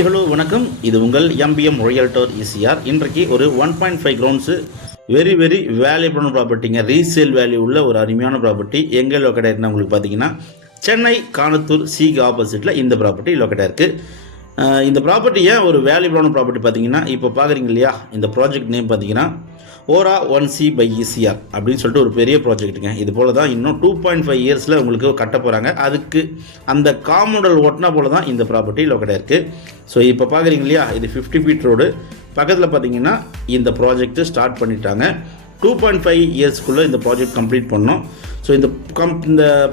Hi hello வணக்கம். இது உங்கள் எம்பிஎம் ரியல்டர் ஈசிஆர். இன்றைக்கு ஒரு 1.5 கிரவுண்ட்ஸு வெரி வேல்யூபிளான ப்ராப்பர்ட்டிங்க. ரீசேல் வேல்யூ உள்ள ஒரு அருமையான ப்ராப்பர்ட்டி. எங்கே லொக்கேட் ஆயிருக்குன்னா உங்களுக்கு பார்த்தீங்கன்னா சென்னை காணத்தூர் சிக்கு ஆப்போசிட்டில் இந்த ப்ராப்பர்ட்டி லொக்கேட் ஆயிருக்கு. இந்த ப்ராப்பர்ட்டி ஏன் ஒரு வேல்யூபிளான ப்ராப்பர்ட்டி பார்த்தீங்கன்னா, இப்போ பார்க்குறீங்க இல்லையா, இந்த ப்ராஜெக்ட் நேம் பார்த்தீங்கன்னா ஓரா 1C by ECR அப்படின்னு சொல்லிட்டு ஒரு பெரிய ப்ராஜெக்ட்டுங்க. இது போல தான் இன்னும் 2.5 இயர்ஸில் உங்களுக்கு கட்ட போகிறாங்க. அதுக்கு அந்த காம்பவுண்டல் ஒட்டினா போல தான் இந்த ப்ராப்பர்ட்டி லொக்கேட் ஆயிருக்கு. ஸோ இப்போ பார்க்குறீங்க இல்லையா, இது 50 ஃபீட் ரோடு பக்கத்தில் பார்த்தீங்கன்னா இந்த ப்ராஜெக்ட்டு ஸ்டார்ட் பண்ணிட்டாங்க. 2.5 இயர்ஸ்க்குள்ளே இந்த ப்ராஜெக்ட் கம்ப்ளீட் பண்ணோம். ஸோ இந்த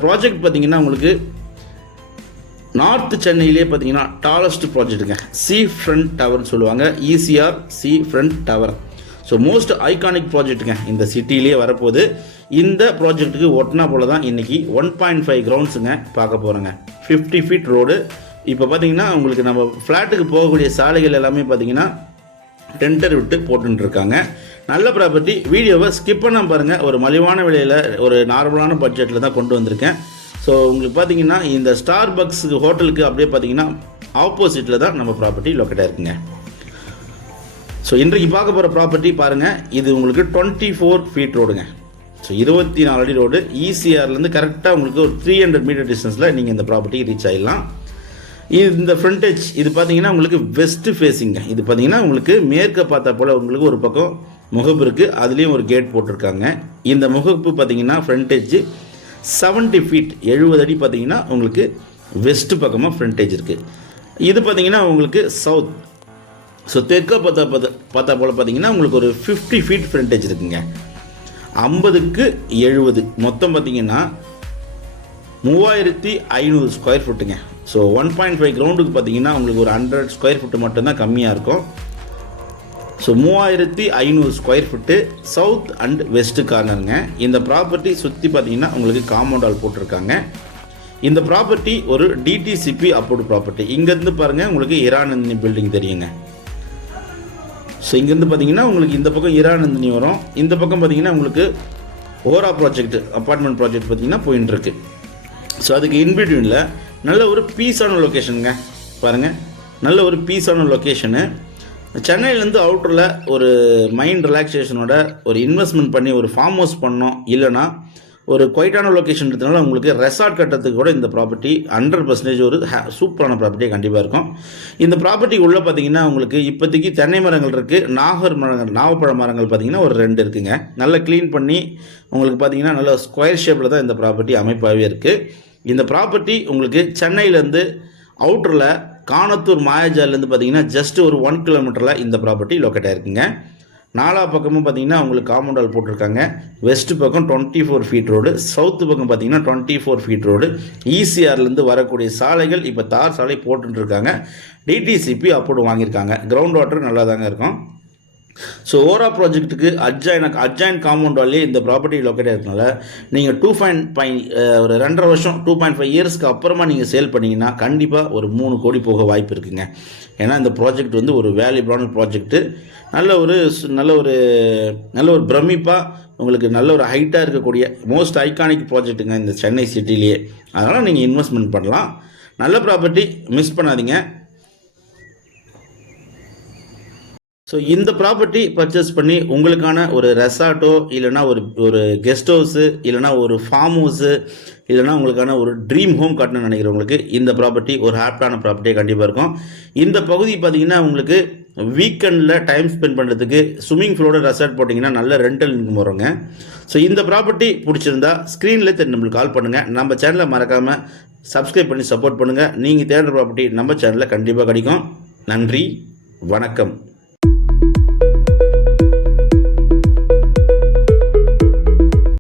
ப்ராஜெக்ட் பார்த்தீங்கன்னா உங்களுக்கு நார்த் சென்னையிலே பார்த்தீங்கன்னா டாலஸ்ட் ப்ராஜெக்ட்டுங்க. சி ஃப்ரண்ட் டவர்னு சொல்லுவாங்க, ECR sea front tower. So most iconic ப்ராஜெக்ட்டுங்க, இந்த சிட்டிலேயே வரப்போகுது. இந்த ப்ராஜெக்ட்டுக்கு ஒட்டினா போல தான் இன்றைக்கி 1.5 கிரவுண்ட்ஸுங்க பார்க்க போகிறோங்க. 50 ஃபீட் ரோடு. இப்போ பார்த்தீங்கன்னா உங்களுக்கு நம்ம ஃப்ளாட்டுக்கு போகக்கூடிய சாலைகள் எல்லாமே பார்த்தீங்கன்னா டெண்டர் விட்டு போட்டுருக்காங்க. நல்ல ப்ராப்பர்ட்டி. வீடியோவை ஸ்கிப் பண்ண பாருங்கள். ஒரு மலிவான விலையில் ஒரு நார்மலான பட்ஜெட்டில் தான் கொண்டு வந்திருக்கேன். ஸோ உங்களுக்கு பார்த்தீங்கன்னா இந்த ஸ்டார் பக்ஸ் ஹோட்டலுக்கு அப்படியே பார்த்தீங்கன்னா ஆப்போசிட்டில் தான் நம்ம ப்ராப்பர்ட்டி லொக்கேட் ஆயிருக்குங்க. ஸோ இன்றைக்கு பார்க்க போகிற ப்ராப்பர்ட்டி பாருங்கள், இது உங்களுக்கு 24 ஃபீட் ரோடுங்க. ஸோ 24 அடி ரோடு. ECRலேருந்து கரெக்டாக உங்களுக்கு ஒரு 300 மீட்டர் டிஸ்டன்ஸில் நீங்கள் இந்த ப்ராப்பர்ட்டி ரீச் ஆகிடலாம். இந்த ஃப்ரண்டேஜ் இது பார்த்தீங்கன்னா உங்களுக்கு வெஸ்ட் ஃபேஸிங்க. இது பார்த்தீங்கன்னா உங்களுக்கு மேற்க பார்த்தா போல் உங்களுக்கு ஒரு பக்கம் முகப்பு இருக்குது, அதுலேயும் ஒரு கேட் போட்டிருக்காங்க. இந்த முகப்பு பார்த்தீங்கன்னா ஃப்ரண்டேஜ் 70 ஃபீட் 70 அடி பார்த்தீங்கன்னா உங்களுக்கு வெஸ்ட் பக்கமாக ஃப்ரண்டேஜ் இருக்குது. இது பார்த்தீங்கன்னா உங்களுக்கு சவுத். ஸோ தெற்க பார்த்தா போல் பார்த்தீங்கன்னா உங்களுக்கு ஒரு 50 ஃபீட் ஃப்ரண்டேஜ் இருக்குங்க. 50க்கு 70 மொத்தம் பார்த்தீங்கன்னா 3500 ஸ்கொயர் ஃபுட்டுங்க. ஸோ 1.5 கிரவுண்டுக்கு பார்த்தீங்கன்னா உங்களுக்கு ஒரு 100 ஸ்கொயர் ஃபுட்டு மட்டும்தான் கம்மியாக இருக்கும். So 3500 square foot south and west கார்னருங்க. இந்த ப்ராப்பர்ட்டி சுற்றி பார்த்தீங்கன்னா உங்களுக்கு காம்பவுண்ட் வால் போட்டிருக்காங்க. இந்த ப்ராப்பர்ட்டி ஒரு DTCP அப்ரூவ்டு ப்ராப்பர்ட்டி. இங்கேருந்து பாருங்கள் உங்களுக்கு இரானந்தினி பில்டிங் தெரியுங்க. ஸோ இங்கேருந்து பார்த்தீங்கன்னா உங்களுக்கு இந்த பக்கம் இரானந்தினி வரும், இந்த பக்கம் பார்த்தீங்கன்னா உங்களுக்கு ஓரா ப்ராஜெக்ட் அப்பார்ட்மெண்ட் ப்ராஜெக்ட் பார்த்தீங்கன்னா போயின்னு இருக்கு. ஸோ அதுக்கு இன்பிட்வீனில் நல்ல ஒரு பீஸான லொக்கேஷனுங்க. பாருங்கள், நல்ல ஒரு பீஸான லொக்கேஷனு. சென்னையிலேருந்து அவுட்டரில் ஒரு மைண்ட் ரிலாக்ஸேஷனோட ஒரு இன்வெஸ்ட்மெண்ட் பண்ணி ஒரு ஃபார்ம் ஹவுஸ் பண்ணோம், இல்லைனா ஒரு குவைட்டான லொக்கேஷன் இருக்கிறதுனால உங்களுக்கு ரெசார்ட் கட்டுறதுக்கு கூட இந்த ப்ராப்பர்ட்டி 100% ஒரு சூப்பரான ப்ராப்பர்ட்டியாக கண்டிப்பாக இருக்கும். இந்த ப்ராப்பர்ட்டி உள்ளே பார்த்தீங்கன்னா உங்களுக்கு இப்போதைக்கு தென்னை மரங்கள் இருக்குது, நாவப்பழ மரங்கள் பார்த்தீங்கன்னா ஒரு 2 இருக்குங்க. நல்லா க்ளீன் பண்ணி உங்களுக்கு பார்த்தீங்கன்னா நல்ல ஸ்கொயர் ஷேப்பில் தான் இந்த ப்ராப்பர்ட்டி அமைப்பாகவே இருக்குது. இந்த ப்ராப்பர்ட்டி உங்களுக்கு சென்னையிலேருந்து அவுட்டரில் காணத்தூர் மாயாஜாலேருந்து பார்த்தீங்கன்னா ஜஸ்ட் ஒரு 1 கிலோமீட்டரில் இந்த ப்ராப்பர்ட்டி லொக்கேட் ஆகிருக்குங்க. நாலா பக்கமும் பார்த்தீங்கன்னா உங்களுக்கு காம்பவுண்ட் வால் போட்டிருக்காங்க. வெஸ்ட் பக்கம் 24 ஃபீட் ரோடு, சவுத்து பக்கம் பார்த்தீங்கன்னா 24 ஃபீட் ரோடு. ECRலேருந்து வரக்கூடிய சாலைகள் இப்போ தார் சாலை போட்டுருக்காங்க. DTCP அப்ரூவ் வாங்கியிருக்காங்க. கிரவுண்ட் வாட்டர் நல்லா தாங்க இருக்கும். ஸோ ஓரா ப்ராஜெக்ட்டுக்கு அட்ஜாயின் காம்பவுண்ட் வாலே இந்த ப்ராப்பர்ட்டி லொக்கேட் ஆகிறதுனால நீங்கள் ஒரு 2.5 வருஷம் 2.5 இயர்ஸ்க்கு அப்புறமா நீங்கள் சேல் பண்ணிங்கன்னா கண்டிப்பாக ஒரு 3 கோடி போக வாய்ப்பு இருக்குங்க. ஏன்னா இந்த ப்ராஜெக்ட் வந்து ஒரு வேல்யூபிளான ப்ராஜெக்ட்டு. நல்ல ஒரு பிரமிப்பாக உங்களுக்கு நல்ல ஒரு ஹைட்டாக இருக்கக்கூடிய மோஸ்ட் ஐகானிக் ப்ராஜெக்ட்டுங்க இந்த சென்னை சிட்டிலேயே. அதனால் நீங்கள் இன்வெஸ்ட்மெண்ட் பண்ணலாம். நல்ல ப்ராப்பர்ட்டி, மிஸ் பண்ணாதீங்க. ஸோ இந்த ப்ராப்பர்ட்டி பர்ச்சேஸ் பண்ணி உங்களுக்கான ஒரு ரெசார்ட்டோ இல்லைனா ஒரு கெஸ்ட் ஹவுஸு இல்லைனா ஒரு ஃபார்ம் ஹவுஸு இல்லைனா உங்களுக்கான ஒரு ட்ரீம் ஹோம் கட்டணும்னு நினைக்கிறவங்களுக்கு இந்த ப்ராப்பர்ட்டி ஒரு ஹாப்பியான ப்ராப்பர்ட்டியாக கண்டிப்பாக இருக்கும். இந்த பகுதி பார்த்திங்கன்னா உங்களுக்கு வீக்கெண்டில் டைம் ஸ்பெண்ட் பண்ணுறதுக்கு ஸ்விம்மிங் பூலோட ரெசார்ட் போட்டிங்கன்னா நல்ல ரெண்டல் இன்கம் வருங்க. ஸோ இந்த ப்ராப்பர்ட்டி பிடிச்சிருந்தா ஸ்க்ரீனில் நம்மளுக்கு கால் பண்ணுங்கள். நம்ம சேனலை மறக்காமல் சப்ஸ்கிரைப் பண்ணி சப்போர்ட் பண்ணுங்கள். நீங்கள் தேடுற ப்ராப்பர்ட்டி நம்ம சேனலில் கண்டிப்பாக கிடைக்கும். நன்றி, வணக்கம்.